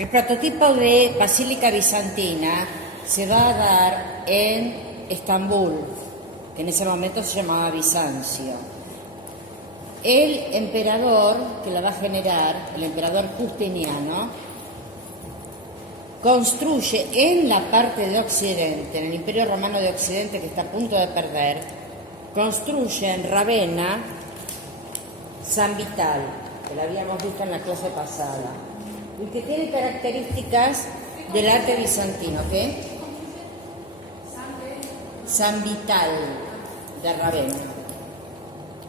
El prototipo de basílica bizantina se va a dar en Estambul, que en ese momento se llamaba Bizancio. El emperador que la va a generar, el emperador Justiniano, construye en la parte de Occidente, en el Imperio Romano de Occidente que está a punto de perder, construye en Ravenna San Vital, que lo habíamos visto en la clase pasada, y que tiene características del arte bizantino, ¿qué? San Vital de Ravenna.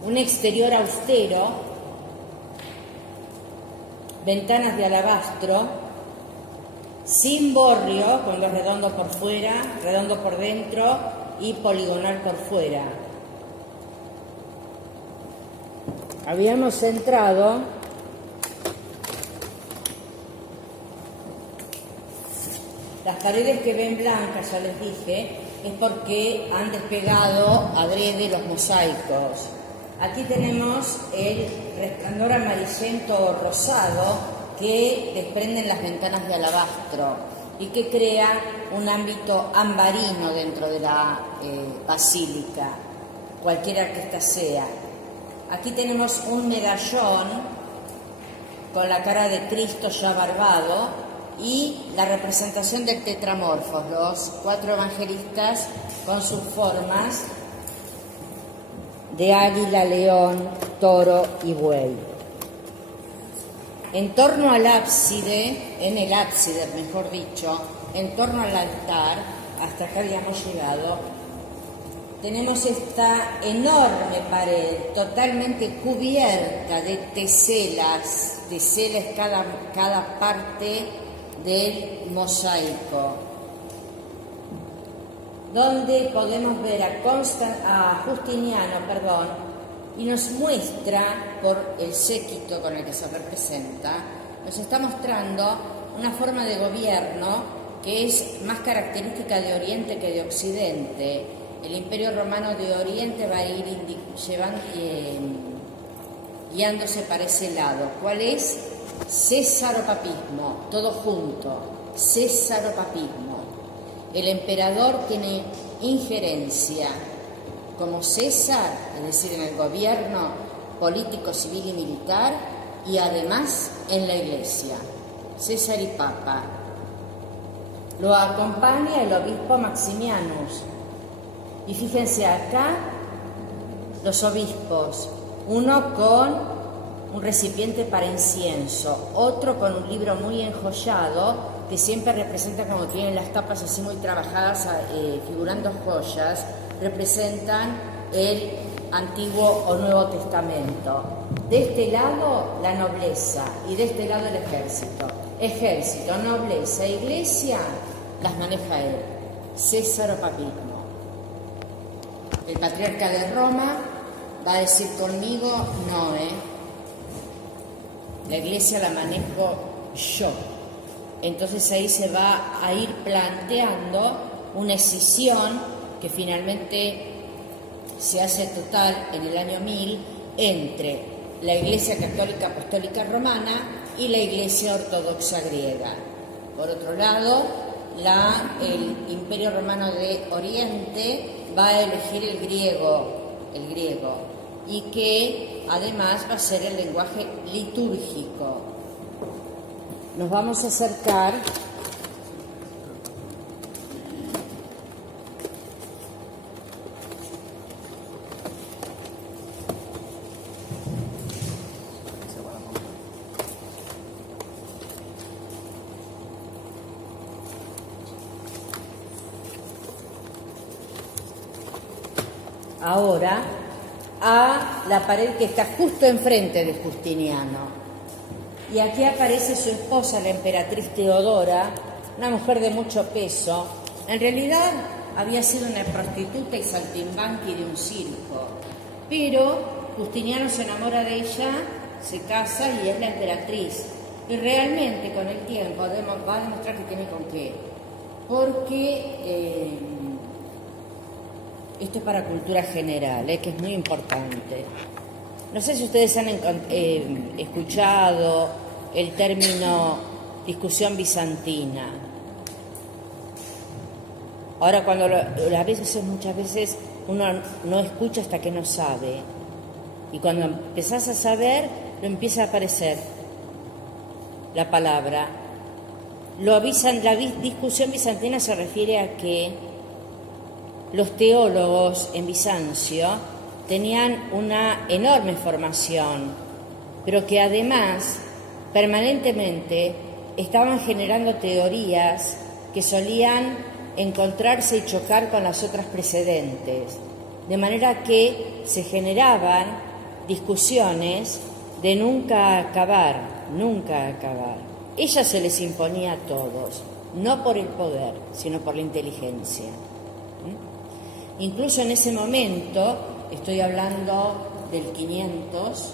Un exterior austero, ventanas de alabastro, sin borrio, con lo redondo por fuera, redondo por dentro y poligonal por fuera. Habíamos centrado las paredes que ven blancas, ya les dije, es porque han despegado adrede los mosaicos. Aquí tenemos el resplandor amarillento o rosado que desprenden las ventanas de alabastro y que crea un ámbito ambarino dentro de la basílica, cualquiera que ésta sea. Aquí tenemos un medallón con la cara de Cristo ya barbado y la representación del tetramorfos, los 4 evangelistas con sus formas de águila, león, toro y buey. En torno al ábside, en el ábside, mejor dicho, en torno al altar, hasta acá habíamos llegado, tenemos esta enorme pared totalmente cubierta de teselas cada parte del mosaico, donde podemos ver a Justiniano, y nos muestra, por el séquito con el que se representa, nos está mostrando una forma de gobierno que es más característica de Oriente que de Occidente. El Imperio Romano de Oriente va a ir guiándose para ese lado. ¿Cuál es? Césaropapismo, todo junto, césaropapismo. El emperador tiene injerencia como César, es decir, en el gobierno político, civil y militar, y además en la Iglesia, César y Papa. Lo acompaña el obispo Maximianus. Y fíjense acá los obispos, uno con un recipiente para incienso, otro con un libro muy enjollado, que siempre representa, como tienen las tapas así muy trabajadas, figurando joyas, representan el Antiguo o Nuevo Testamento. De este lado la nobleza y de este lado el ejército. Ejército, nobleza, iglesia, las maneja él, Césaropapismo. El patriarca de Roma va a decir conmigo, no, la iglesia la manejo yo. Entonces ahí se va a ir planteando una escisión que finalmente se hace total en el año 1000 entre la Iglesia Católica Apostólica Romana y la Iglesia Ortodoxa griega. Por otro lado, el Imperio Romano de Oriente va a elegir el griego, y que además va a ser el lenguaje litúrgico. Nos vamos a acercar ahora a la pared que está justo enfrente de Justiniano. Y aquí aparece su esposa, la emperatriz Teodora, una mujer de mucho peso. En realidad había sido una prostituta y saltimbanqui de un circo, pero Justiniano se enamora de ella, se casa y es la emperatriz. Y realmente con el tiempo va a demostrar que tiene con qué, porque esto es para cultura general, que es muy importante. No sé si ustedes han escuchado el término discusión bizantina. Ahora cuando muchas veces uno no escucha hasta que no sabe. Y cuando empezás a saber, lo empieza a aparecer la palabra. La discusión bizantina se refiere a que los teólogos en Bizancio tenían una enorme formación, pero que además permanentemente estaban generando teorías que solían encontrarse y chocar con las otras precedentes, de manera que se generaban discusiones de nunca acabar. Ella se les imponía a todos, no por el poder, sino por la inteligencia. Incluso en ese momento, estoy hablando del 500,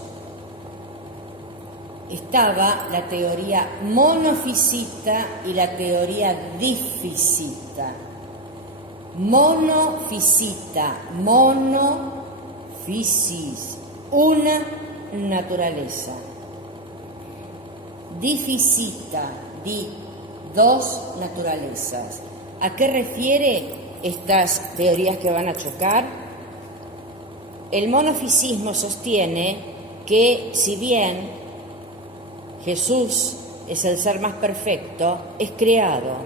estaba la teoría monofisita y la teoría difisita. Monofisita, monofisis, una naturaleza. Difisita, dos naturalezas. ¿A qué refiere estas teorías que van a chocar? El monofisismo sostiene que si bien Jesús es el ser más perfecto, es creado.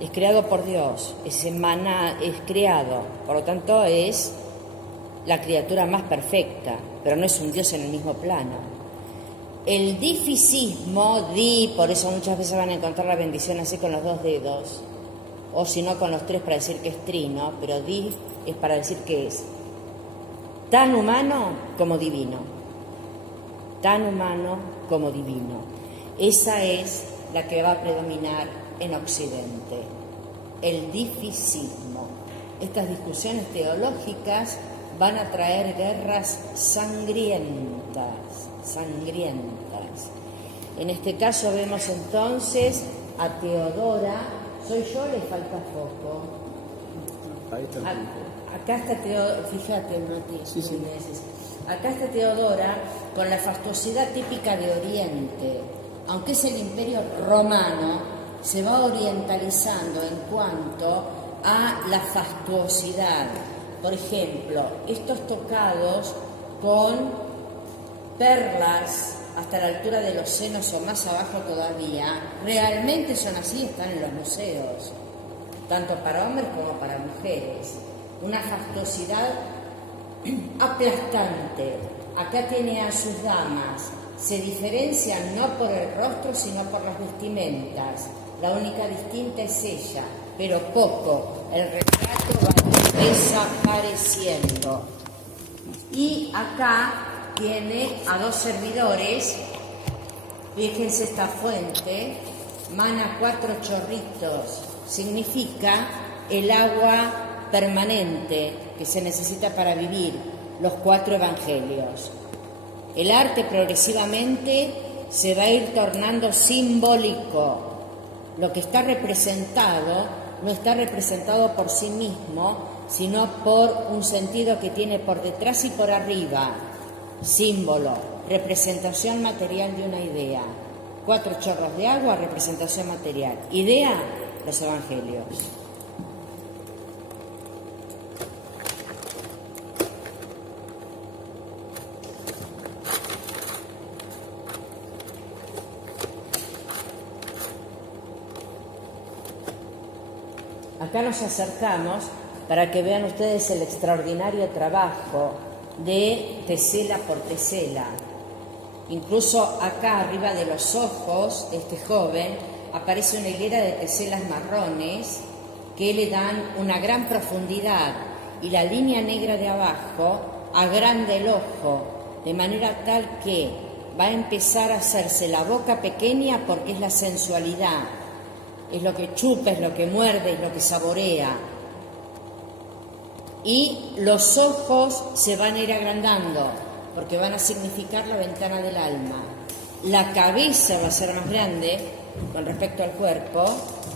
Es creado por Dios, es creado, por lo tanto es la criatura más perfecta, pero no es un Dios en el mismo plano. El difisismo, por eso muchas veces van a encontrar la bendición así con los 2 dedos, o si no con los 3 para decir que es trino, pero es para decir que es tan humano como divino. Tan humano como divino. Esa es la que va a predominar en Occidente, el difisismo. Estas discusiones teológicas van a traer guerras sangrientas. En este caso vemos entonces a Teodora. ¿Soy yo? ¿Le falta foco? Ahí está. Acá está Teodora, fíjate, Sí. Acá está Teodora con la fastuosidad típica de Oriente. Aunque es el Imperio Romano, se va orientalizando en cuanto a la fastuosidad. Por ejemplo, estos tocados con perlas hasta la altura de los senos o más abajo todavía, realmente son así, están en los museos, tanto para hombres como para mujeres. Una fastuosidad aplastante. Acá tiene a sus damas, se diferencian no por el rostro sino por las vestimentas. La única distinta es ella, pero poco. El retrato va desapareciendo. Y acá tiene a 2 servidores. Fíjense esta fuente, mana 4 chorritos, significa el agua permanente que se necesita para vivir, los 4 evangelios. El arte progresivamente se va a ir tornando simbólico. Lo que está representado no está representado por sí mismo, sino por un sentido que tiene por detrás y por arriba. Símbolo, representación material de una idea. 4 chorros de agua, representación material. Idea, los evangelios. Acá nos acercamos para que vean ustedes el extraordinario trabajo de tesela por tesela. Incluso acá arriba de los ojos de este joven aparece una hilera de teselas marrones que le dan una gran profundidad, y la línea negra de abajo agranda el ojo de manera tal que va a empezar a hacerse la boca pequeña, porque es la sensualidad, es lo que chupa, es lo que muerde, es lo que saborea. Y los ojos se van a ir agrandando, porque van a significar la ventana del alma. La cabeza va a ser más grande con respecto al cuerpo,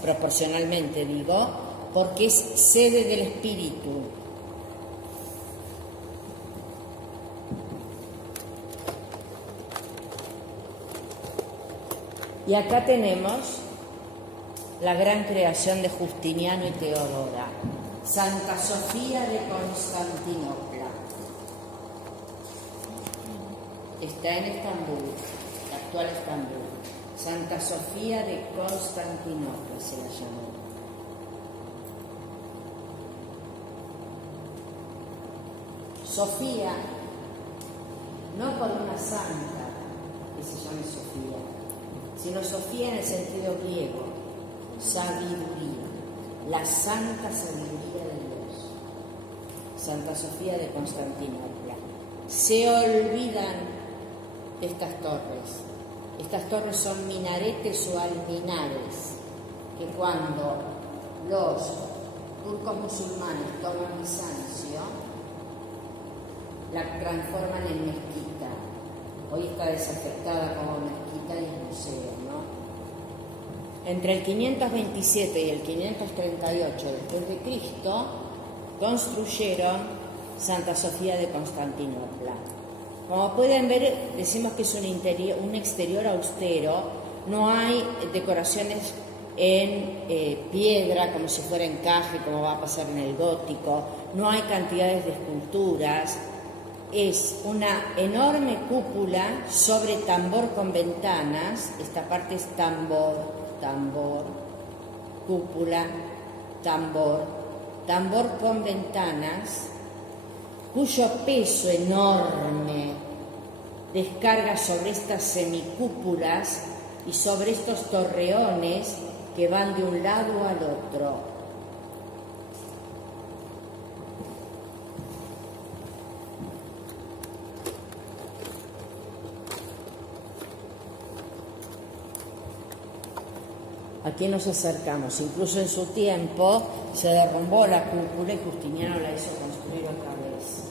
proporcionalmente digo, porque es sede del espíritu. Y acá tenemos la gran creación de Justiniano y Teodora, Santa Sofía de Constantinopla. Está en Estambul, la actual Estambul. Santa Sofía de Constantinopla se la llamó. Sofía, no por una santa que se llame Sofía, sino Sofía en el sentido griego, sabiduría, la santa sabiduría de Dios. Santa Sofía de Constantinopla. Se olvidan estas torres. Estas torres son minaretes o alminares que cuando los turcos musulmanes toman Bizancio, la transforman en mezquita. Hoy está desafectada como mezquita y es museo, ¿no? Entre el 527 y el 538 después de Cristo construyeron Santa Sofía de Constantinopla. Como pueden ver, decimos que es un exterior austero, no hay decoraciones en piedra como si fuera encaje, como va a pasar en el gótico, no hay cantidades de esculturas. Es una enorme cúpula sobre tambor con ventanas. Esta parte es tambor, cúpula, tambor con ventanas, cuyo peso enorme descarga sobre estas semicúpulas y sobre estos torreones que van de un lado al otro. Aquí nos acercamos, incluso en su tiempo se derrumbó la cúpula y Justiniano la hizo construir otra vez.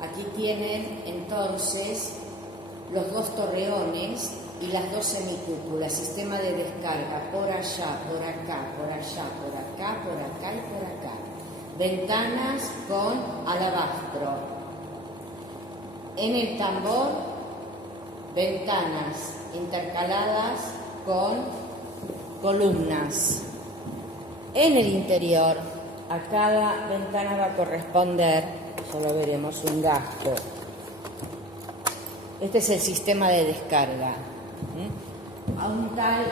Aquí tienen entonces los dos torreones y las dos semicúpulas, sistema de descarga por allá, por acá, por allá, por acá, por acá y por acá. Ventanas con alabastro. En el tambor, ventanas intercaladas con columnas. En el interior, a cada ventana va a corresponder, ya lo veremos, un gasto. Este es el sistema de descarga. A un tal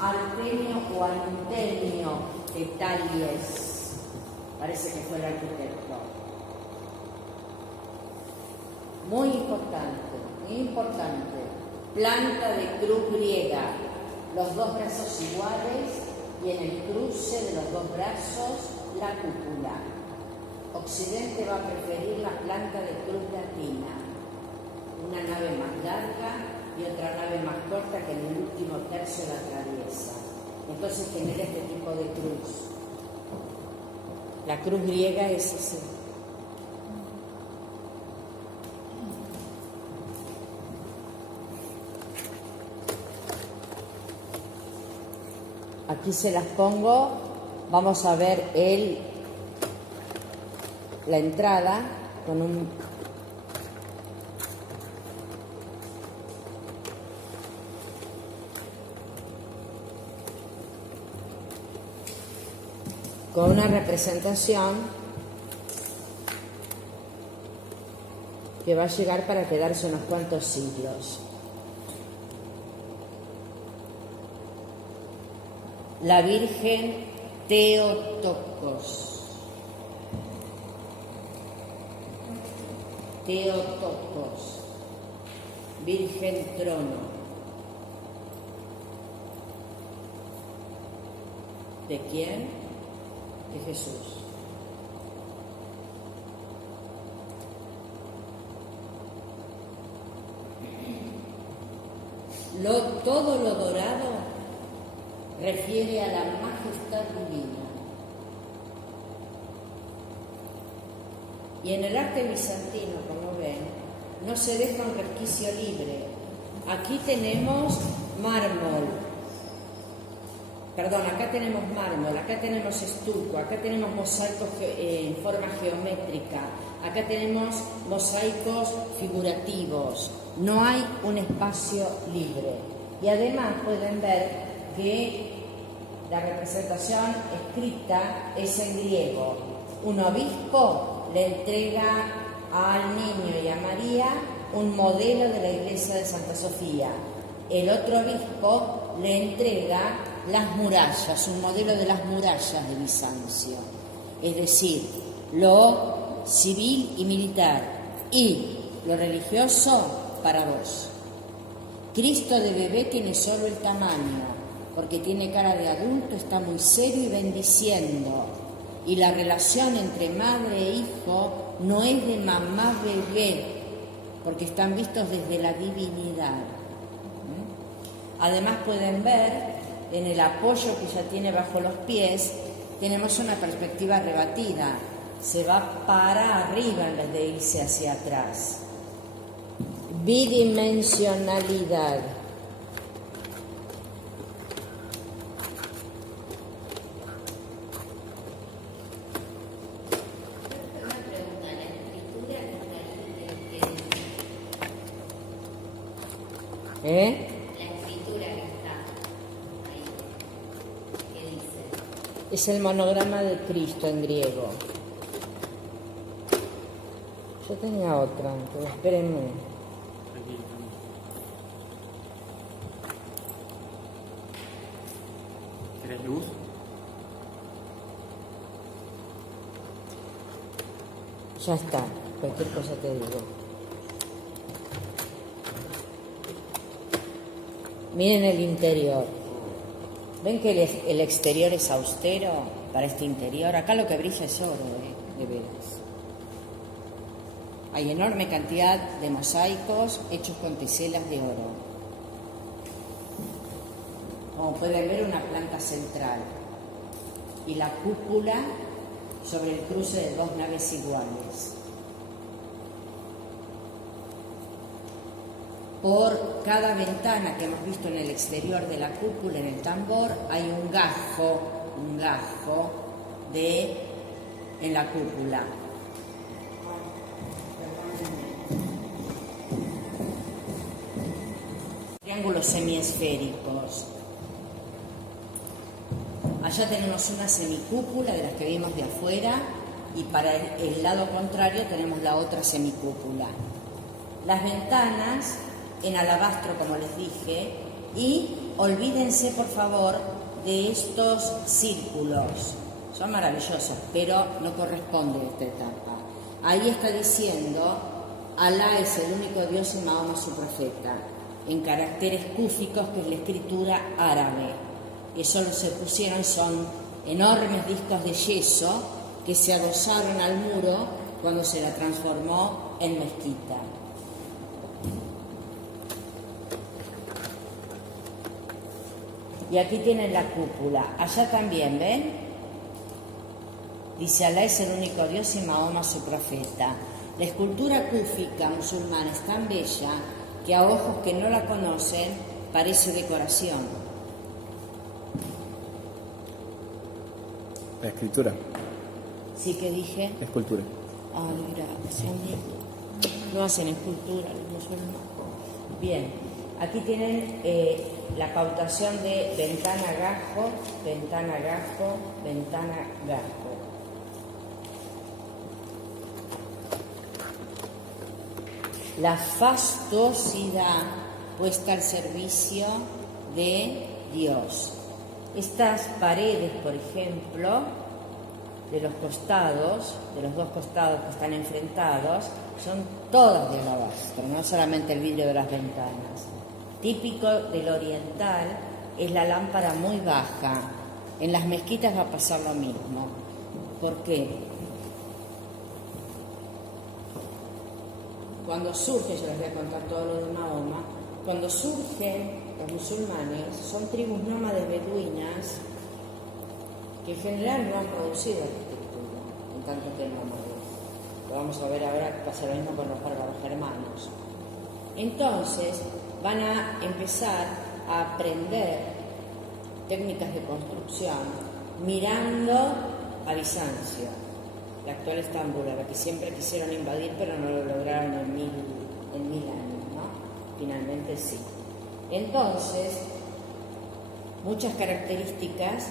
Artemio o Antenio de Talies, parece que fue el arquitecto. Muy importante. Planta de cruz griega. Los dos brazos iguales y en el cruce de los dos brazos la cúpula. Occidente va a preferir la planta de cruz latina, una nave más larga y otra nave más corta que en el último tercio la atraviesa. Entonces genera este tipo de cruz. La cruz griega es así. Aquí se las pongo, vamos a ver la entrada con una representación que va a llegar para quedarse unos cuantos siglos. La Virgen Theotokos. Virgen Trono. ¿De quién? De Jesús. Todo lo dorado refiere a la majestad divina. Y en el arte bizantino, como ven, no se deja un resquicio libre. Aquí tenemos acá tenemos estuco, acá tenemos mosaicos en forma geométrica, acá tenemos mosaicos figurativos. No hay un espacio libre. Y además pueden ver que la representación escrita es en griego. Un obispo le entrega al niño y a María un modelo de la iglesia de Santa Sofía. El otro obispo le entrega las murallas, un modelo de las murallas de Bizancio. Es decir, lo civil y militar y lo religioso para vos. Cristo de bebé tiene solo el tamaño, porque tiene cara de adulto, está muy serio y bendiciendo. Y la relación entre madre e hijo no es de mamá-bebé, porque están vistos desde la divinidad. Además pueden ver en el apoyo que ya tiene bajo los pies, tenemos una perspectiva rebatida. Se va para arriba en vez de irse hacia atrás. Bidimensionalidad. La escritura que está ahí, ¿qué dice? Es el monograma de Cristo en griego. Yo tenía otra, pero espérenme. Aquí, ¿querés luz? Ya está, cualquier cosa te digo. Miren el interior. ¿Ven que el exterior es austero para este interior? Acá lo que brilla es oro, de veras. Hay enorme cantidad de mosaicos hechos con teselas de oro. Como pueden ver, una planta central. Y la cúpula sobre el cruce de dos naves iguales. Por cada ventana que hemos visto en el exterior de la cúpula, en el tambor, hay un gajo en la cúpula. Triángulos semiesféricos. Allá tenemos una semicúpula de las que vimos de afuera y para el lado contrario tenemos la otra semicúpula. Las ventanas en alabastro, como les dije, y olvídense por favor de estos círculos. Son maravillosos, pero no corresponde a esta etapa. Ahí está diciendo: Alá es el único Dios y Mahoma su profeta, en caracteres cúficos, que es la escritura árabe. Eso se pusieron, son enormes discos de yeso que se adosaron al muro cuando se la transformó en mezquita. Y aquí tienen la cúpula. Allá también, ¿ven? Dice: Alá es el único Dios y Mahoma su profeta. La escultura cúfica musulmana es tan bella que a ojos que no la conocen parece decoración. La escritura. ¿Sí que dije? Escultura. Ay, gracias. No hacen escultura los musulmanes. Bien, aquí tienen la pautación de ventana-gajo, ventana-gajo, ventana-gajo. La fastuosidad puesta al servicio de Dios. Estas paredes, por ejemplo, de los costados, de los dos costados que están enfrentados, son todas de alabastro, no solamente el vidrio de las ventanas. Típico del oriental es la lámpara muy baja. En las mezquitas va a pasar lo mismo. ¿Por qué? Cuando surge, yo les voy a contar todo lo de Mahoma, cuando surgen los musulmanes, son tribus nómades beduinas que en general no han producido arquitectura en tanto que nómades. Lo vamos a ver ahora que pasa lo mismo con los bárbaros germanos. Entonces van a empezar a aprender técnicas de construcción mirando a Bizancio, la actual Estambul, a la que siempre quisieron invadir pero no lo lograron en mil años, ¿no? Finalmente sí. Entonces, muchas características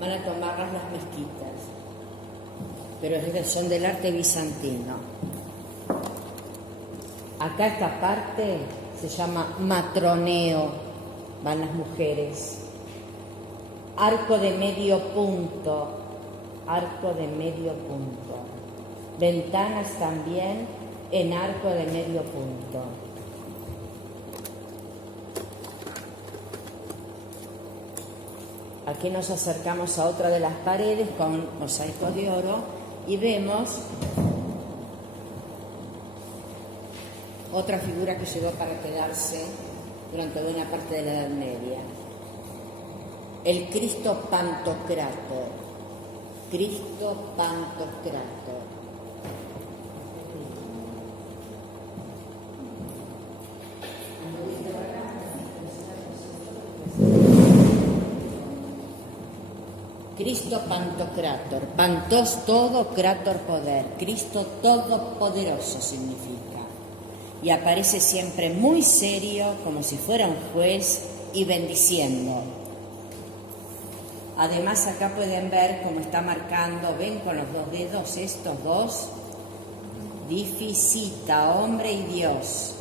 van a tomarlas las mezquitas, pero son del arte bizantino. Acá esta parte se llama matroneo, van las mujeres. Arco de medio punto, arco de medio punto. Ventanas también en arco de medio punto. Aquí nos acercamos a otra de las paredes con mosaicos de oro y vemos otra figura que llegó para quedarse durante buena parte de la Edad Media. El Cristo Pantocrátor. Cristo Pantocrátor. Cristo Pantocrátor, pantos todo, crátor poder, Cristo todopoderoso significa. Y aparece siempre muy serio, como si fuera un juez, y bendiciendo. Además acá pueden ver cómo está marcando, ven con los dos dedos estos dos, dificita, hombre y Dios.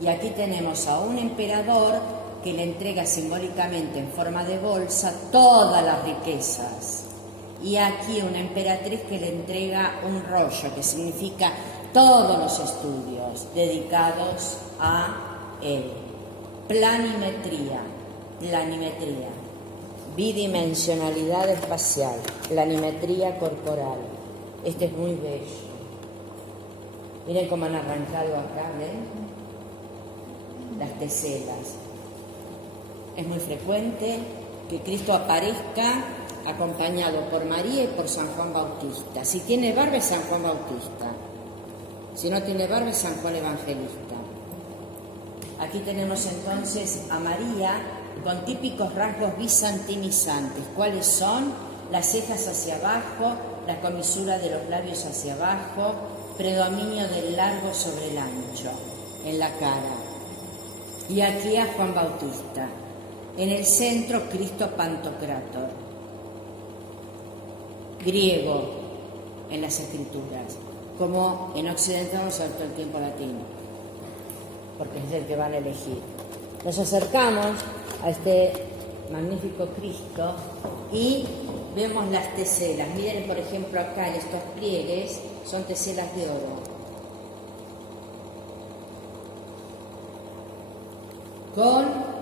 Y aquí tenemos a un emperador que le entrega simbólicamente en forma de bolsa todas las riquezas. Y aquí una emperatriz que le entrega un rollo, que significa todos los estudios dedicados a él. Planimetría, planimetría, bidimensionalidad espacial, planimetría corporal. Este es muy bello. Miren cómo han arrancado acá, ¿ven? Las teselas. Es muy frecuente que Cristo aparezca acompañado por María y por San Juan Bautista. Si tiene barba es San Juan Bautista. Si no tiene barba es San Juan Evangelista. Aquí tenemos entonces a María con típicos rasgos bizantinizantes. ¿Cuáles son? Las cejas hacia abajo, la comisura de los labios hacia abajo, predominio del largo sobre el ancho en la cara. Y aquí a Juan Bautista. En el centro, Cristo Pantocrátor, griego en las escrituras, como en Occidente vamos a ver todo el tiempo latino, porque es el que van a elegir. Nos acercamos a este magnífico Cristo y vemos las teselas. Miren, por ejemplo, acá en estos pliegues son teselas de oro. Con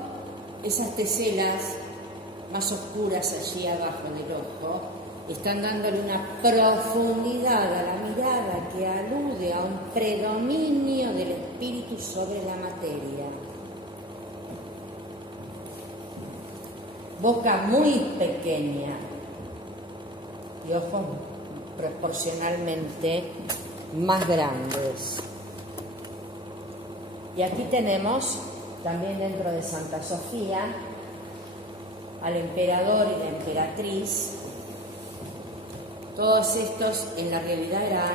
esas teselas más oscuras allí abajo del ojo están dándole una profundidad a la mirada que alude a un predominio del espíritu sobre la materia. Boca muy pequeña y ojos proporcionalmente más grandes. Y aquí tenemos también dentro de Santa Sofía al emperador y la emperatriz. Todos estos en la realidad eran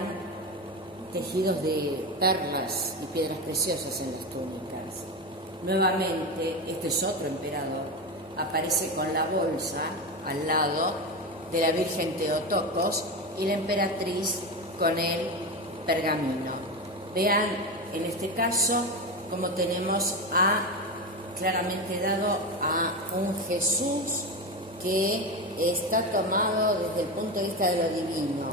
tejidos de perlas y piedras preciosas en las túnicas. Nuevamente, este es otro emperador, aparece con la bolsa al lado de la Virgen Teotocos y la emperatriz con el pergamino. Vean, en este caso, como tenemos claramente dado a un Jesús que está tomado desde el punto de vista de lo divino.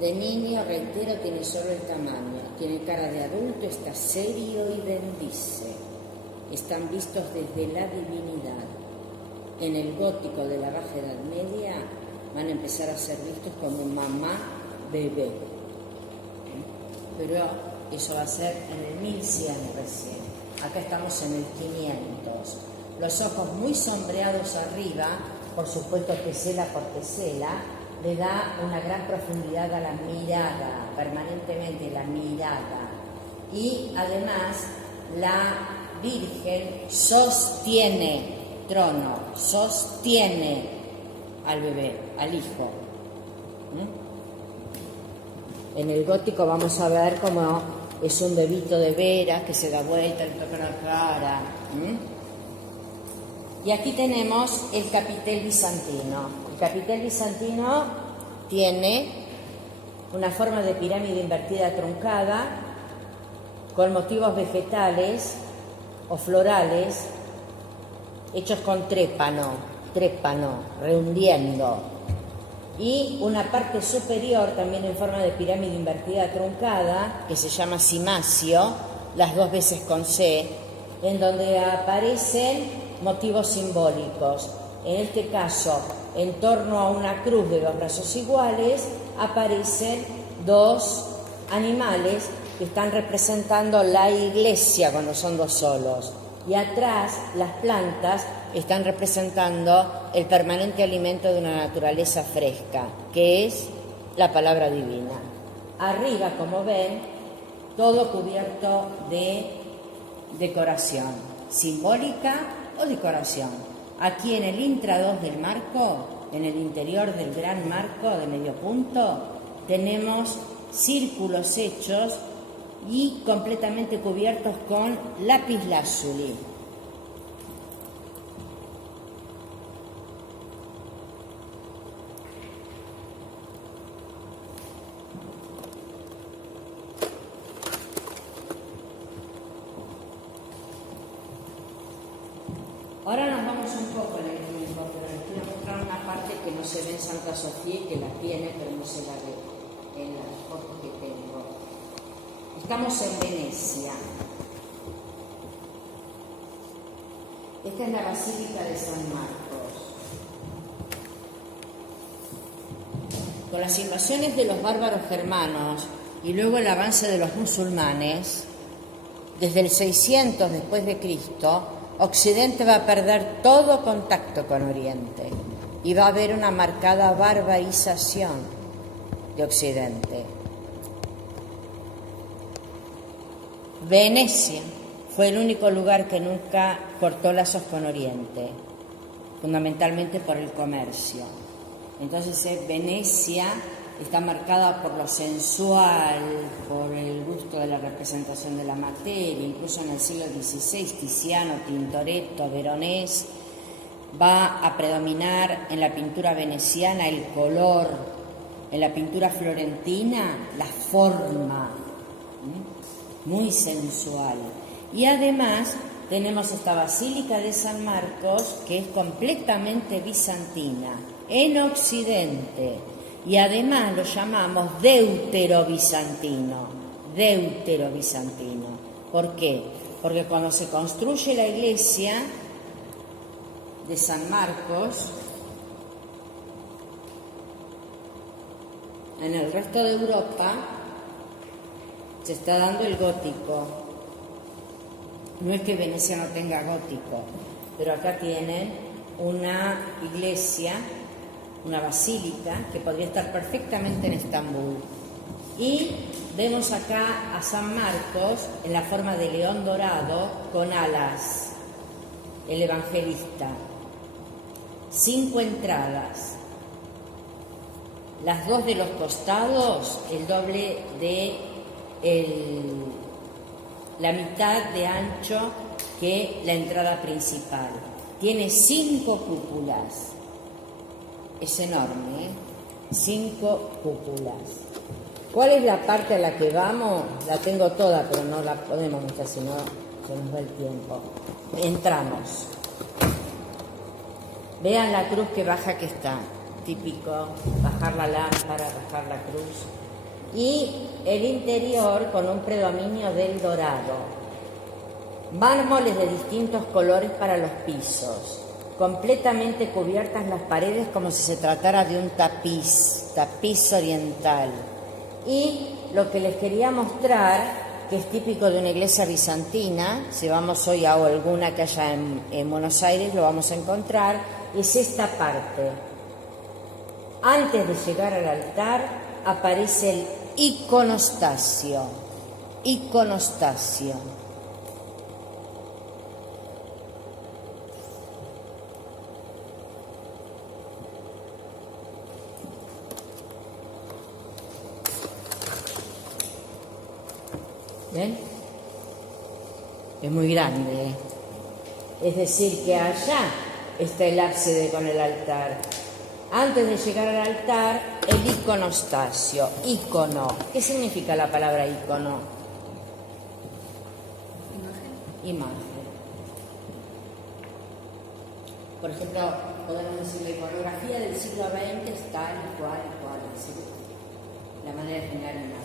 De niño, reitero, tiene solo el tamaño, tiene cara de adulto, está serio y bendice. Están vistos desde la divinidad. En el gótico de la Baja Edad Media van a empezar a ser vistos como mamá, bebé. Pero eso va a ser en el 1100 recién. Acá estamos en el 500. Los ojos muy sombreados arriba, por supuesto tesela por tesela, le da una gran profundidad a la mirada, permanentemente la mirada. Y además la Virgen sostiene trono, sostiene al bebé, al hijo. En el gótico vamos a ver cómo es un bebito de veras que se da vuelta, le toca la cara. Y aquí tenemos el capitel bizantino. El capitel bizantino tiene una forma de pirámide invertida truncada con motivos vegetales o florales hechos con trépano, rehundiendo, y una parte superior también en forma de pirámide invertida truncada que se llama cimacio, las dos veces con C, en donde aparecen motivos simbólicos. En este caso, en torno a una cruz de dos brazos iguales, aparecen dos animales que están representando la iglesia cuando son dos solos. Y atrás, las plantas están representando el permanente alimento de una naturaleza fresca, que es la palabra divina. Arriba, como ven, todo cubierto de decoración, simbólica o decoración. Aquí en el intra-2 del marco, en el interior del gran marco de medio punto, tenemos círculos hechos y completamente cubiertos con lapislázuli. Ahora nos vamos un poco en el tiempo, pero les quiero mostrar una parte que no se ve en Santa Sofía y que la tiene, pero no se la ve en las fotos que tengo. Estamos en Venecia. Esta es la Basílica de San Marcos. Con las invasiones de los bárbaros germanos y luego el avance de los musulmanes, desde el 600 después de Cristo, Occidente va a perder todo contacto con Oriente y va a haber una marcada barbarización de Occidente. Venecia fue el único lugar que nunca cortó lazos con Oriente, fundamentalmente por el comercio. Entonces Venecia está marcada por lo sensual, por el gusto de la representación de la materia. Incluso en el siglo XVI, Tiziano, Tintoretto, Veronés, va a predominar en la pintura veneciana el color, en la pintura florentina la forma, muy sensual. Y además tenemos esta Basílica de San Marcos, que es completamente bizantina, en Occidente. Y además lo llamamos deutero-bizantino. ¿Por qué? Porque cuando se construye la iglesia de San Marcos, en el resto de Europa se está dando el gótico. No es que Venecia no tenga gótico, pero acá tienen una iglesia, una basílica que podría estar perfectamente en Estambul. Y vemos acá a San Marcos en la forma de león dorado con alas, el evangelista. 5 entradas, las 2 de los costados, el doble de la mitad de ancho que la entrada principal. Tiene 5 cúpulas. Es enorme, ¿eh? 5 cúpulas. ¿Cuál es la parte a la que vamos? La tengo toda, pero no la podemos mostrar, si no se nos va el tiempo. Entramos. Vean la cruz que baja que está. Típico, bajar la lámpara, bajar la cruz. Y el interior con un predominio del dorado. Mármoles de distintos colores para los pisos. Completamente cubiertas las paredes como si se tratara de un tapiz oriental. Y lo que les quería mostrar, que es típico de una iglesia bizantina, si vamos hoy a alguna que haya en Buenos Aires, lo vamos a encontrar, es esta parte. Antes de llegar al altar aparece el iconostasio. ¿Ven? Es muy grande. Es decir, que allá está el ábside con el altar. Antes de llegar al altar, el iconostasio. Ícono. ¿Qué significa la palabra ícono? Imagen. Por ejemplo, podemos decir la iconografía del siglo XX es tal y cual, es decir, la manera de generar imágenes.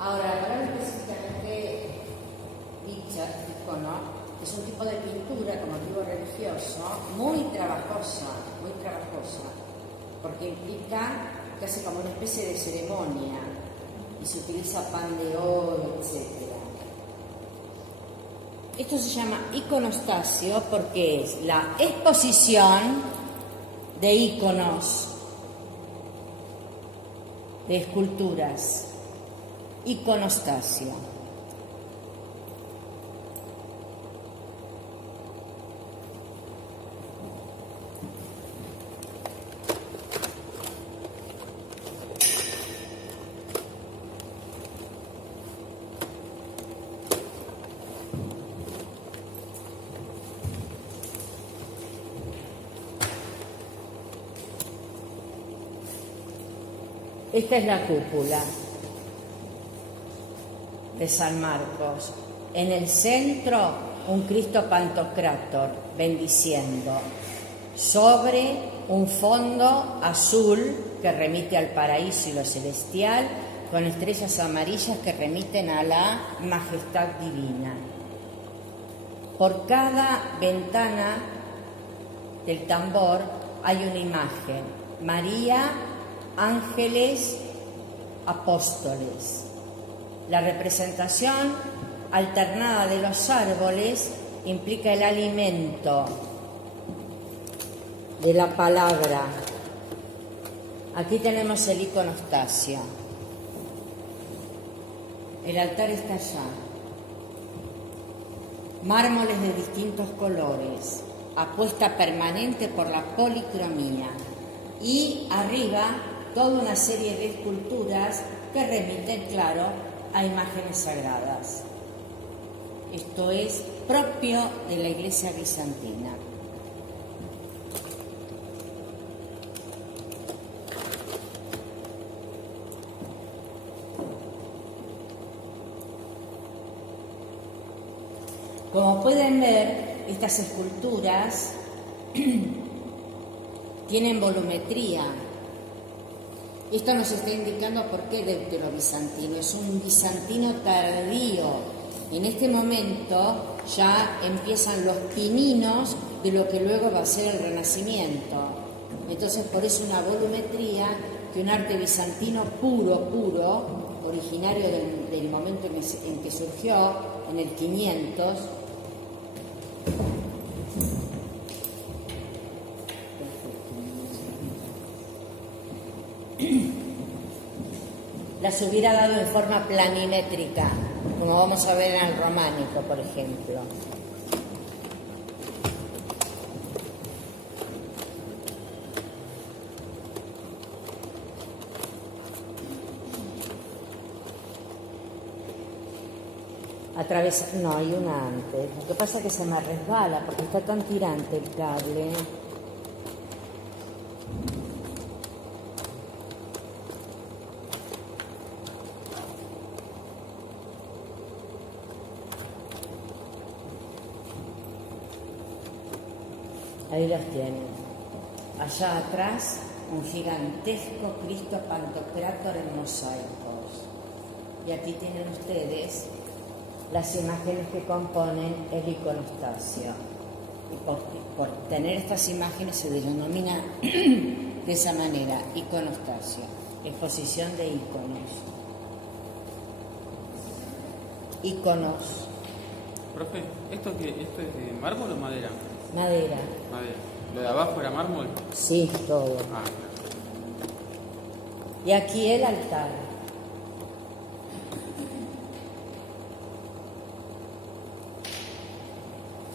Ahora, hablando específicamente dicha, icono, es un tipo de pintura con motivo religioso muy trabajosa, porque implica casi como una especie de ceremonia y se utiliza pan de oro, etc. Esto se llama iconostasio porque es la exposición de íconos, de esculturas. Iconostasio. Esta es la cúpula de San Marcos. En el centro, un Cristo Pantocrátor bendiciendo sobre un fondo azul que remite al paraíso y lo celestial, con estrellas amarillas que remiten a la majestad divina. Por cada ventana del tambor hay una imagen: María, ángeles, apóstoles. La representación alternada de los árboles implica el alimento de la palabra. Aquí tenemos el iconostasio. El altar está allá. Mármoles de distintos colores, apuesta permanente por la policromía. Y arriba toda una serie de esculturas que remiten, claro, a imágenes sagradas. Esto es propio de la Iglesia bizantina. Como pueden ver, estas esculturas tienen volumetría. Esto nos está indicando por qué deutero-bizantino. Es un bizantino tardío. En este momento ya empiezan los pininos de lo que luego va a ser el Renacimiento. Entonces, por eso una volumetría que un arte bizantino puro, originario del momento en que surgió, en el 500, las hubiera dado en forma planimétrica, como vamos a ver en el románico, por ejemplo. No, hay una antes. Lo que pasa es que se me resbala porque está tan tirante el cable. Ahí las tienen. Allá atrás, un gigantesco Cristo Pantocrátor en mosaicos. Y aquí tienen ustedes las imágenes que componen el iconostasio. Y por tener estas imágenes se denomina de esa manera, iconostasio, exposición de íconos. Íconos. Profe, ¿esto es de mármol o madera? Madera. Madera. ¿Lo de abajo era mármol? Sí, todo. Ah, Y aquí el altar.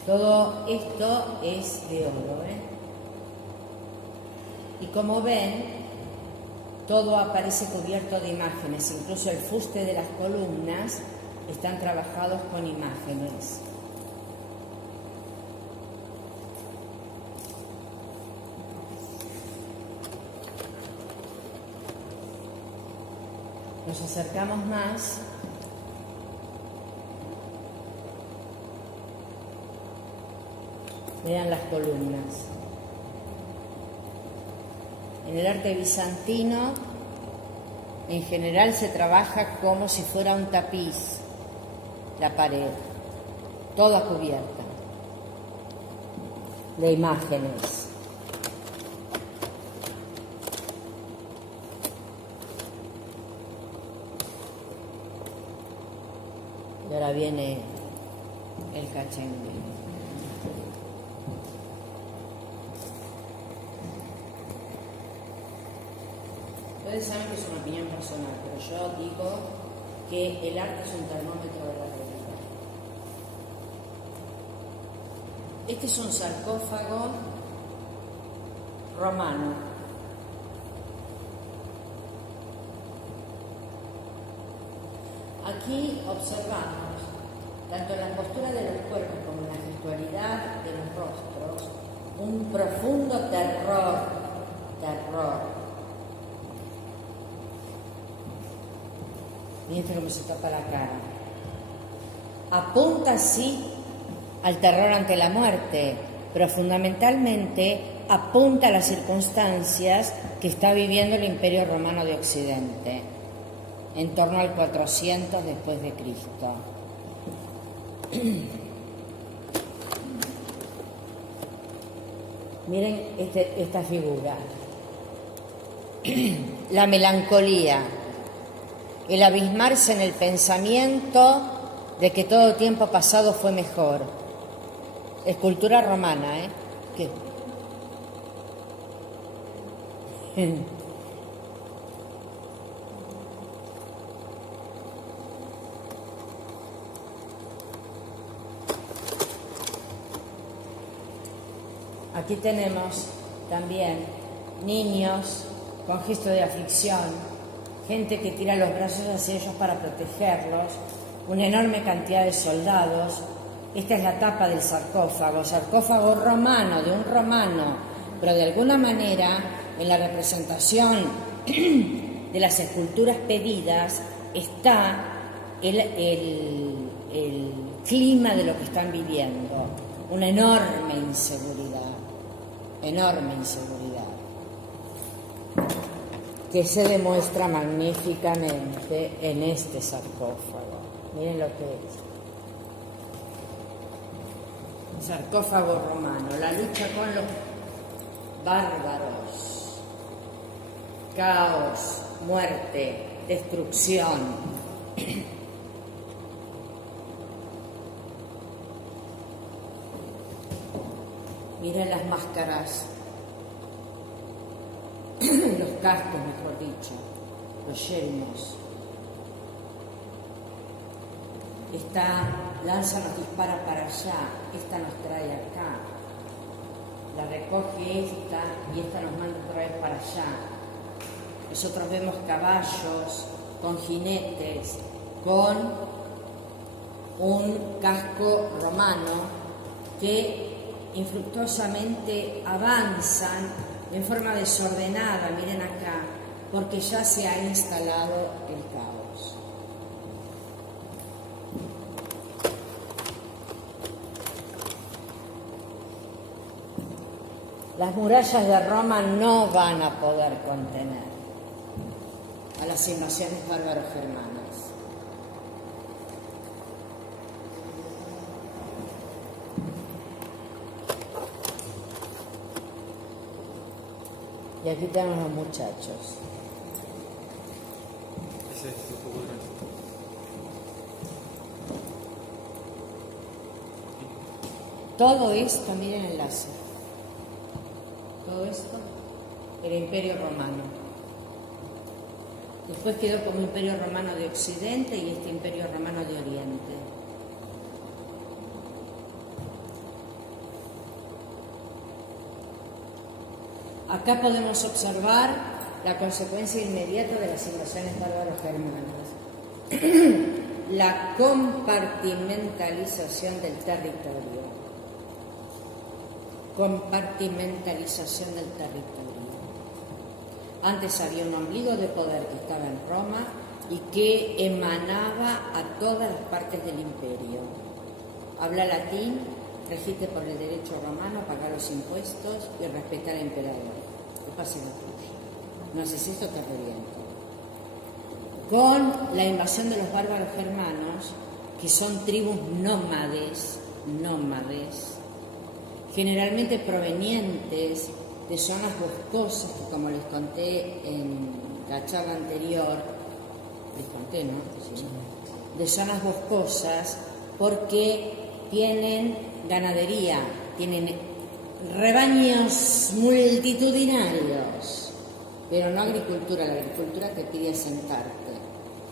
Todo esto es de oro, Y como ven, todo aparece cubierto de imágenes, incluso el fuste de las columnas están trabajados con imágenes. Nos acercamos más. Vean las columnas. En el arte bizantino, en general se trabaja como si fuera un tapiz, la pared, toda cubierta de imágenes. Y ahora viene el cachengue. Ustedes saben que es una opinión personal, pero yo digo que el arte es un termómetro de la realidad. Este es un sarcófago romano. Aquí observamos, tanto en la postura de los cuerpos como en la gestualidad de los rostros, un profundo terror. Miren cómo se tapa la cara. Apunta sí al terror ante la muerte, pero fundamentalmente apunta a las circunstancias que está viviendo el Imperio Romano de Occidente, en torno al 400 después de Cristo. Miren esta figura. La melancolía, el abismarse en el pensamiento de que todo tiempo pasado fue mejor. Escultura romana, ¿eh? ¿Qué? Aquí tenemos también niños con gesto de aflicción, gente que tira los brazos hacia ellos para protegerlos, una enorme cantidad de soldados. Esta es la tapa del sarcófago romano, de un romano, pero de alguna manera en la representación de las esculturas pedidas está el clima de lo que están viviendo, una enorme inseguridad, que se demuestra magníficamente en este sarcófago. Miren lo que es. Sarcófago romano, la lucha con los bárbaros, caos, muerte, destrucción. Miren las máscaras, los cascos, mejor dicho, los yelmos. Esta lanza nos dispara para allá, esta nos trae acá. La recoge esta y esta nos manda otra vez para allá. Nosotros vemos caballos con jinetes, con un casco romano que infructuosamente avanzan en forma desordenada, miren acá, porque ya se ha instalado el caos. Las murallas de Roma no van a poder contener a las invasiones bárbaro-germanas. Y aquí tenemos los muchachos. Ese es un poco grande. Todo esto, miren el láser. Todo esto, el Imperio Romano. Después quedó como Imperio Romano de Occidente y este Imperio Romano de Oriente. Acá podemos observar la consecuencia inmediata de las invasiones bárbaro-germanas. la compartimentalización del territorio. Compartimentalización del territorio. Antes había un ombligo de poder que estaba en Roma y que emanaba a todas las partes del imperio. Habla latín, regite por el derecho romano, pagar los impuestos y respetar al emperador. Que pase la tuya. No haces esto, te reviento. Con la invasión de los bárbaros germanos, que son tribus nómades, generalmente provenientes de zonas boscosas, que como les conté en la charla anterior, les conté, ¿no? Sí. De zonas boscosas, porque tienen ganadería, tienen rebaños multitudinarios, pero no agricultura. La agricultura te pide asentarte.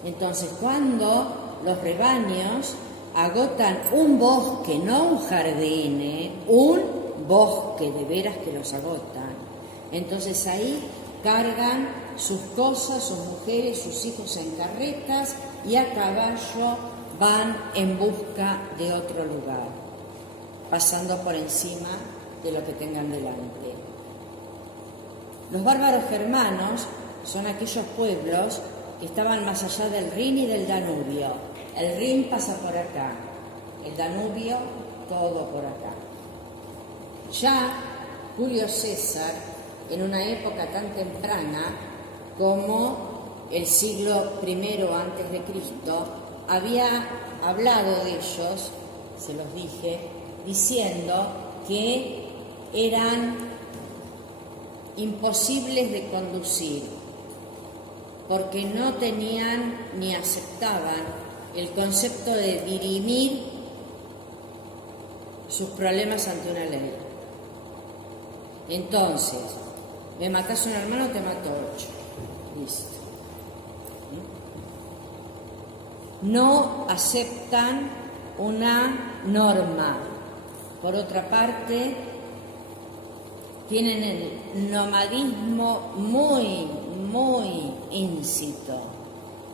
Entonces, cuando los rebaños agotan un bosque, no un jardín, un bosque de veras que los agotan, entonces ahí cargan sus cosas, sus mujeres, sus hijos en carretas y a caballo van en busca de otro lugar, pasando por encima de lo que tengan delante. Los bárbaros germanos son aquellos pueblos que estaban más allá del Rin y del Danubio. El Rin pasa por acá, el Danubio todo por acá. Ya Julio César, en una época tan temprana como el siglo I antes de Cristo, había hablado de ellos, se los dije, diciendo que eran imposibles de conducir, porque no tenían ni aceptaban el concepto de dirimir sus problemas ante una ley. Entonces, me matás a un hermano, te mato 8. Listo. No aceptan una norma. Por otra parte, tienen el nomadismo muy íncito.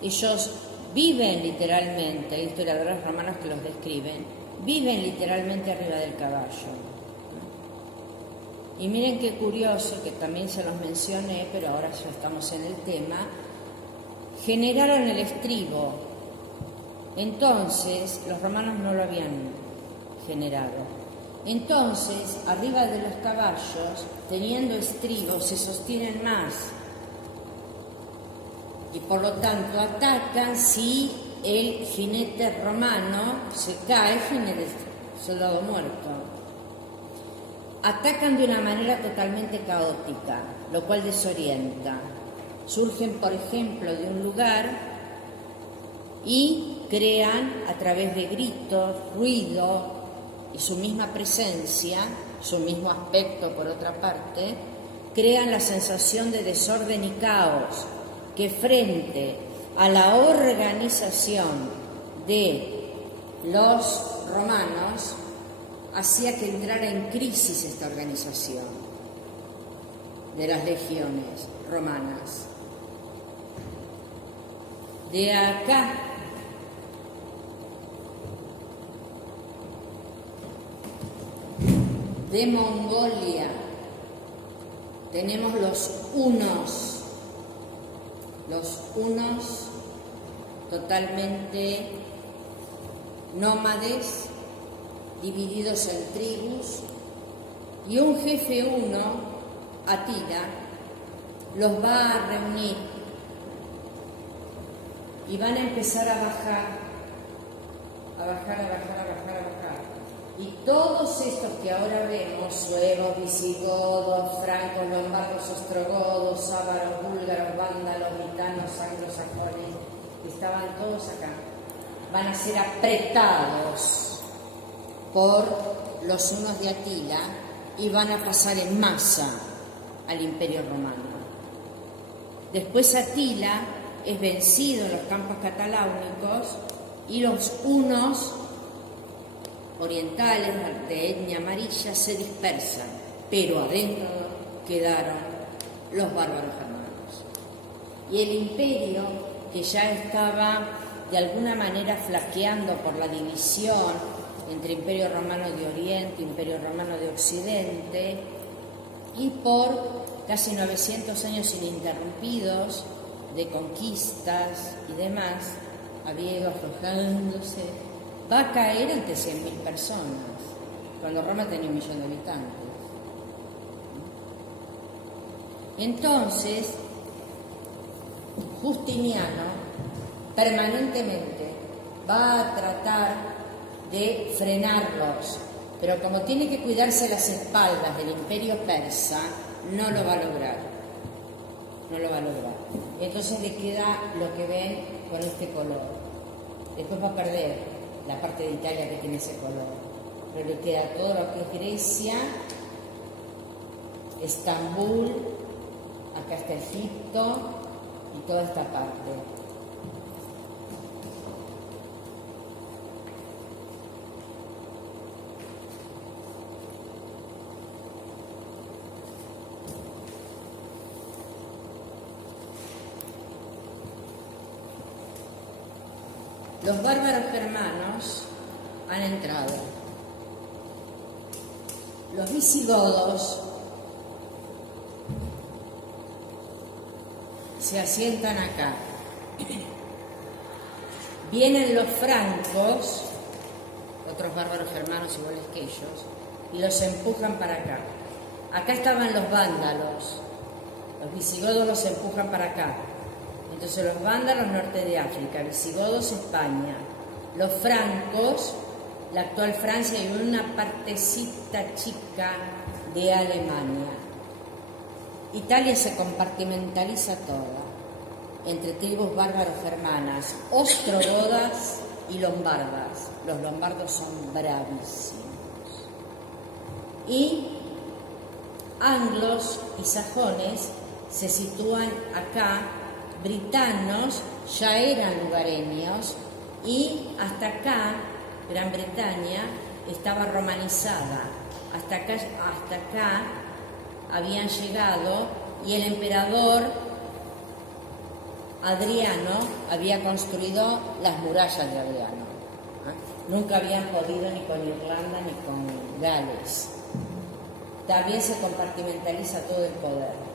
Ellos viven literalmente, hay historiadores romanos que los describen, viven literalmente arriba del caballo. Y miren qué curioso, que también se los mencioné, pero ahora ya estamos en el tema, generaron el estribo. Entonces, los romanos no lo habían generado. Entonces, arriba de los caballos, teniendo estribos, se sostienen más. Y por lo tanto atacan si el jinete romano se cae, jinete soldado muerto. Atacan de una manera totalmente caótica, lo cual desorienta. Surgen, por ejemplo, de un lugar y crean a través de gritos, ruido y su misma presencia, su mismo aspecto por otra parte, crean la sensación de desorden y caos que frente a la organización de los romanos hacía que entrara en crisis esta organización de las legiones romanas. De acá de Mongolia tenemos los hunos totalmente nómades, divididos en tribus, y un jefe huno, Atila, los va a reunir y van a empezar a bajar. Y todos estos que ahora vemos, suevos, visigodos, francos, lombardos, ostrogodos, ávaros, búlgaros, vándalos, gitanos, anglosajones, que estaban todos acá, van a ser apretados por los hunos de Atila y van a pasar en masa al Imperio Romano. Después Atila es vencido en los campos cataláunicos y los hunos orientales de etnia amarilla se dispersan, pero adentro quedaron los bárbaros germanos. Y el imperio, que ya estaba de alguna manera flaqueando por la división entre Imperio Romano de Oriente, Imperio Romano de Occidente, y por casi 900 años ininterrumpidos de conquistas y demás, Abiego aflojándose, va a caer ante 100.000 personas, cuando Roma tenía 1 millón de habitantes. Entonces, Justiniano permanentemente va a tratar de frenarlos, pero como tiene que cuidarse las espaldas del imperio persa, no lo va a lograr. No lo va a lograr. Entonces le queda lo que ven con este color. Después va a perder la parte de Italia que tiene ese color, pero le queda todo lo que es Grecia, Estambul, acá está Egipto y toda esta parte. Los bárbaros germanos han entrado. Los visigodos se asientan acá. Vienen los francos, otros bárbaros germanos iguales que ellos, y los empujan para acá. Acá estaban los vándalos, los visigodos los empujan para acá. Entonces los vándalos, norte de África, visigodos, España, los francos, la actual Francia y una partecita chica de Alemania. Italia se compartimentaliza toda entre tribus bárbaros germanas, ostrogodas y lombardas. Los lombardos son bravísimos. Y anglos y sajones se sitúan acá. Britanos ya eran lugareños y hasta acá, Gran Bretaña estaba romanizada. Hasta acá habían llegado y el emperador Adriano había construido las murallas de Adriano. Nunca habían podido ni con Irlanda ni con Gales. También se compartimentaliza todo el poder.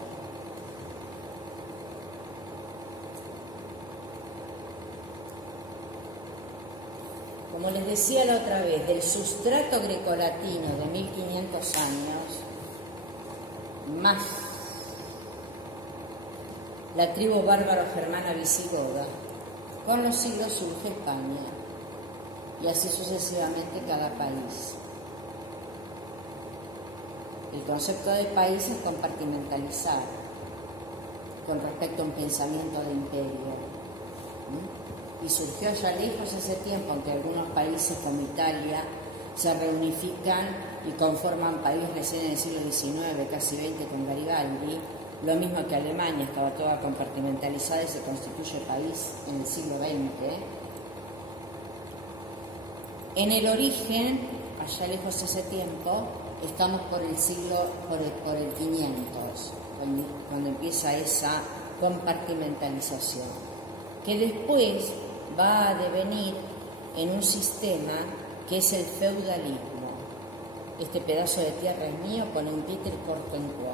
Como les decía la otra vez, del sustrato grecolatino de 1500 años, más la tribu bárbaro germana visigoda, con los siglos surge España, y así sucesivamente cada país. El concepto de país es compartimentalizar con respecto a un pensamiento de imperio. Y surgió allá lejos ese tiempo en que algunos países como Italia se reunifican y conforman país recién en el siglo XIX, casi XX con Garibaldi, lo mismo que Alemania, estaba toda compartimentalizada y se constituye país en el siglo XX. En el origen, allá lejos ese tiempo, estamos por el 500, cuando empieza esa compartimentalización, que después va a devenir en un sistema que es el feudalismo. Este pedazo de tierra es mío, con un pie te corto en 4.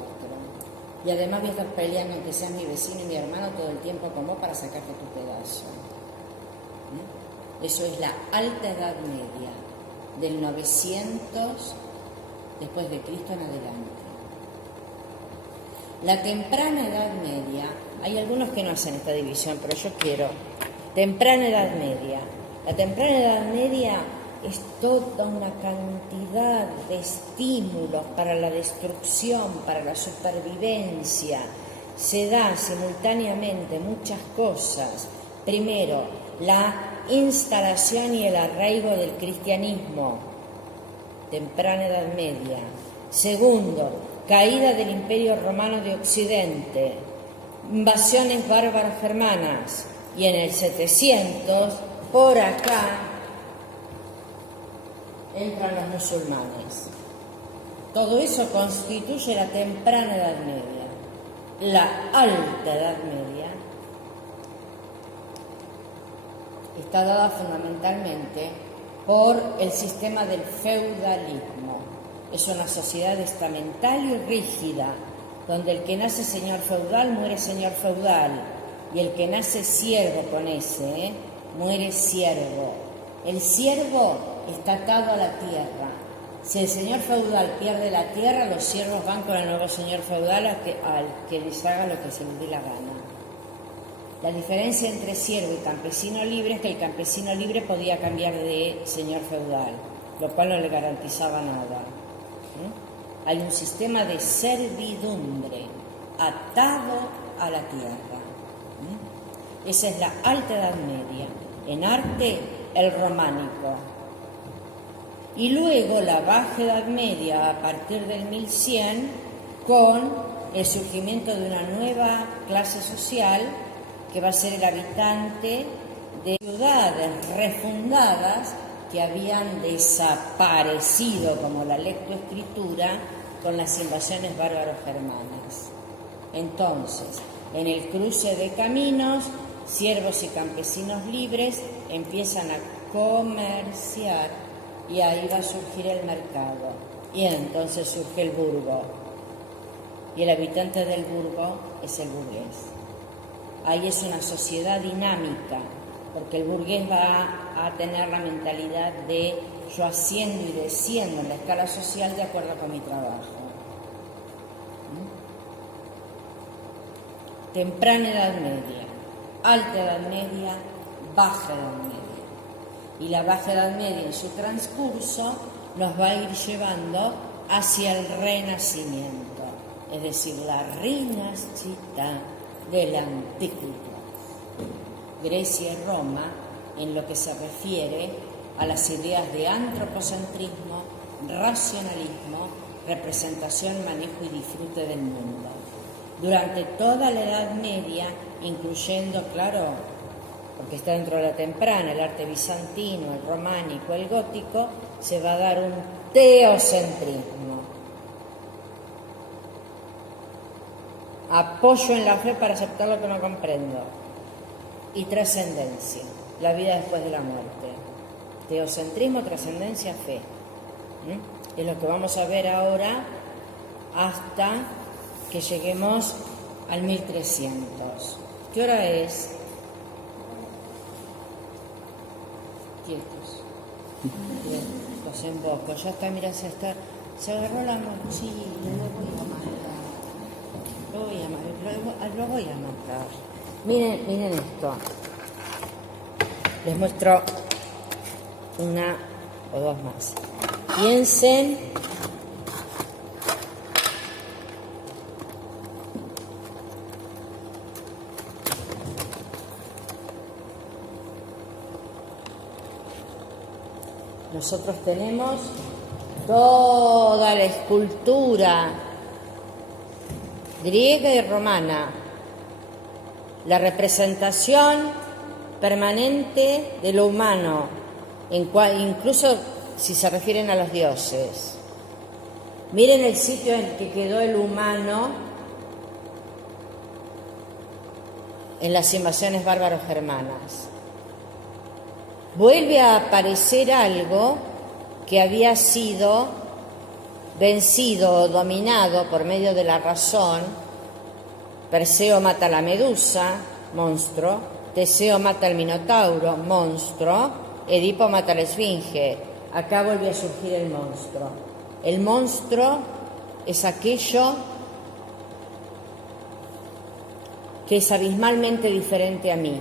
Y además voy a estar peleando, aunque seas mi vecino y mi hermano, todo el tiempo con vos para sacarte tu pedazo. Eso es la alta edad media, del 900 después de Cristo en adelante. La temprana edad media, hay algunos que no hacen esta división, pero yo quiero. Temprana edad media. La temprana edad media es toda una cantidad de estímulos para la destrucción, para la supervivencia. Se da simultáneamente muchas cosas. Primero, la instalación y el arraigo del cristianismo. Temprana edad media. Segundo, caída del Imperio Romano de Occidente. Invasiones bárbaras germanas. Y en el 700, por acá, entran los musulmanes. Todo eso constituye la temprana edad media. La alta edad media está dada fundamentalmente por el sistema del feudalismo. Es una sociedad estamental y rígida, donde el que nace señor feudal muere señor feudal, y el que nace siervo con ese, muere siervo. El siervo está atado a la tierra. Si el señor feudal pierde la tierra, los siervos van con el nuevo señor feudal al que les haga lo que se les dé la gana. La diferencia entre siervo y campesino libre es que el campesino libre podía cambiar de señor feudal, lo cual no le garantizaba nada. Hay un sistema de servidumbre atado a la tierra. Esa es la Alta Edad Media. En arte, el románico. Y luego la Baja Edad Media a partir del 1100 con el surgimiento de una nueva clase social que va a ser el habitante de ciudades refundadas que habían desaparecido como la lectoescritura con las invasiones bárbaro-germanas. Entonces, en el cruce de caminos, siervos y campesinos libres empiezan a comerciar y ahí va a surgir el mercado. Y entonces surge el burgo. Y el habitante del burgo es el burgués. Ahí es una sociedad dinámica, porque el burgués va a tener la mentalidad de yo asciendo y desciendo en la escala social de acuerdo con mi trabajo. Temprana Edad Media, Alta Edad Media, Baja Edad Media. Y la Baja Edad Media en su transcurso nos va a ir llevando hacia el Renacimiento, es decir, la rinascita de la antigüedad. Grecia y Roma, en lo que se refiere a las ideas de antropocentrismo, racionalismo, representación, manejo y disfrute del mundo. Durante toda la Edad Media, incluyendo, claro, porque está dentro de la temprana, el arte bizantino, el románico, el gótico, se va a dar un teocentrismo. Apoyo en la fe para aceptar lo que no comprendo. Y trascendencia, la vida después de la muerte. Teocentrismo, trascendencia, fe. Es lo que vamos a ver ahora hasta que lleguemos al 1300. ¿Qué hora es? Quietos. Bien, los emboco. Ya está, mira, se agarró la mochila, lo voy a matar. Miren esto. Les muestro una o dos más. Piensen nosotros tenemos toda la escultura griega y romana, la representación permanente de lo humano, incluso si se refieren a los dioses. Miren el sitio en el que quedó el humano en las invasiones bárbaro-germanas. Vuelve a aparecer algo que había sido vencido o dominado por medio de la razón. Perseo mata a la medusa, monstruo. Teseo mata al minotauro, monstruo. Edipo mata a la esfinge. Acá vuelve a surgir el monstruo. El monstruo es aquello que es abismalmente diferente a mí,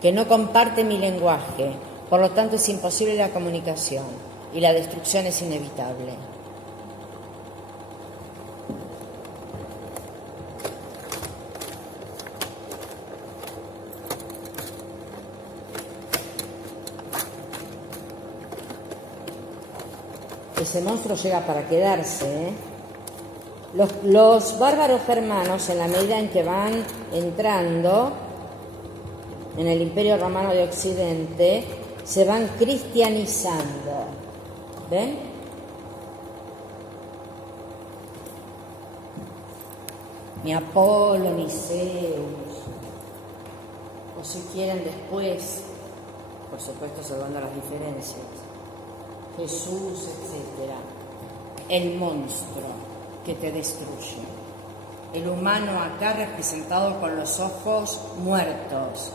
que no comparte mi lenguaje, por lo tanto es imposible la comunicación y la destrucción es inevitable. Ese monstruo llega para quedarse, ¿eh? Los bárbaros germanos, en la medida en que van entrando en el Imperio Romano de Occidente, se van cristianizando. ¿Ven? Ni Apolo, ni Zeus, o si quieren después, por por supuesto salvando las diferencias, Jesús, etc. El monstruo que te destruye. El humano acá representado con los ojos muertos,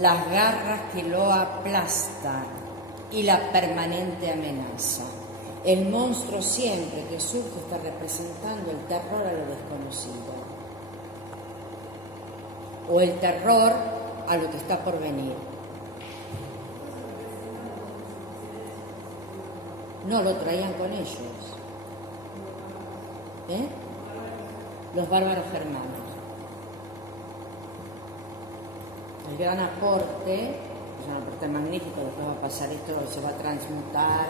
las garras que lo aplastan y la permanente amenaza. El monstruo siempre que surge está representando el terror a lo desconocido o el terror a lo que está por venir. No, lo traían con ellos. Los bárbaros germanos. El gran aporte, es un aporte magnífico, después va a pasar esto, se va a transmutar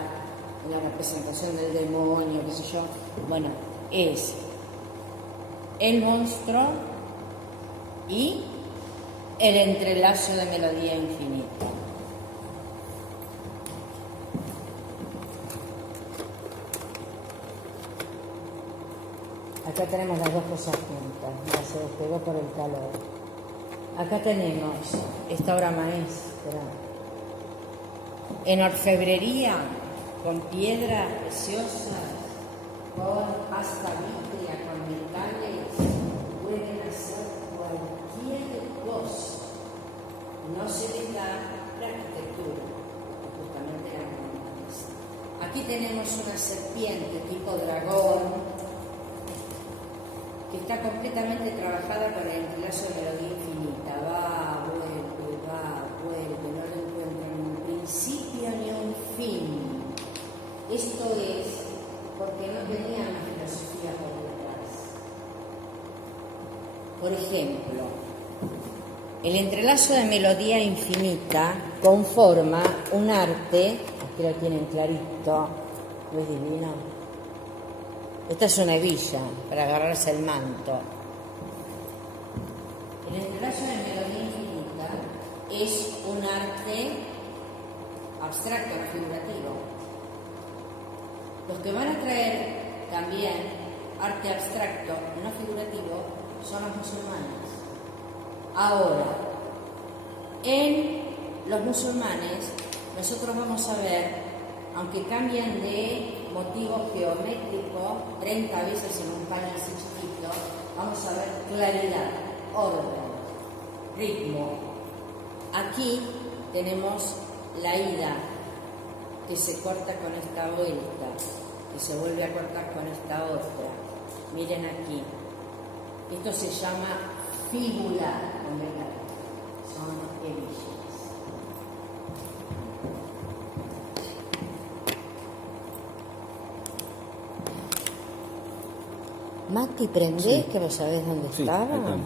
en la representación del demonio, qué sé yo. Bueno, es el monstruo y el entrelazo de melodía infinita. Acá tenemos las dos cosas juntas, ya se despegó por el calor. Acá tenemos esta obra maestra en orfebrería, con piedras preciosas, con pasta vítrea, con metales, pueden hacer cualquier cosa. No se les da la arquitectura, justamente la humanista. Aquí tenemos una serpiente tipo dragón, que está completamente trabajada con el entrelazo de melodía infinita. Va, vuelve, no le encuentra ni un principio ni un fin. Esto es porque no tenía una filosofía por detrás. Por ejemplo, el entrelazo de melodía infinita conforma un arte, aquí lo tienen clarito, ¿no es divino? Esta es una hebilla para agarrarse el manto. El entrelazo de melodía infinita es un arte abstracto, no figurativo. Los que van a traer también arte abstracto, no figurativo, son los musulmanes. Ahora, en los musulmanes, nosotros vamos a ver, aunque cambian de motivo geométrico 30 veces en un panel así chiquito, vamos a ver claridad, orden, ritmo. Aquí tenemos la ida, que se corta con esta vuelta, que se vuelve a cortar con esta otra. Miren aquí, esto se llama fíbula, son hebillas. Mati, ¿prendés? Sí. Que vos sabés dónde Sí, estaba. acá.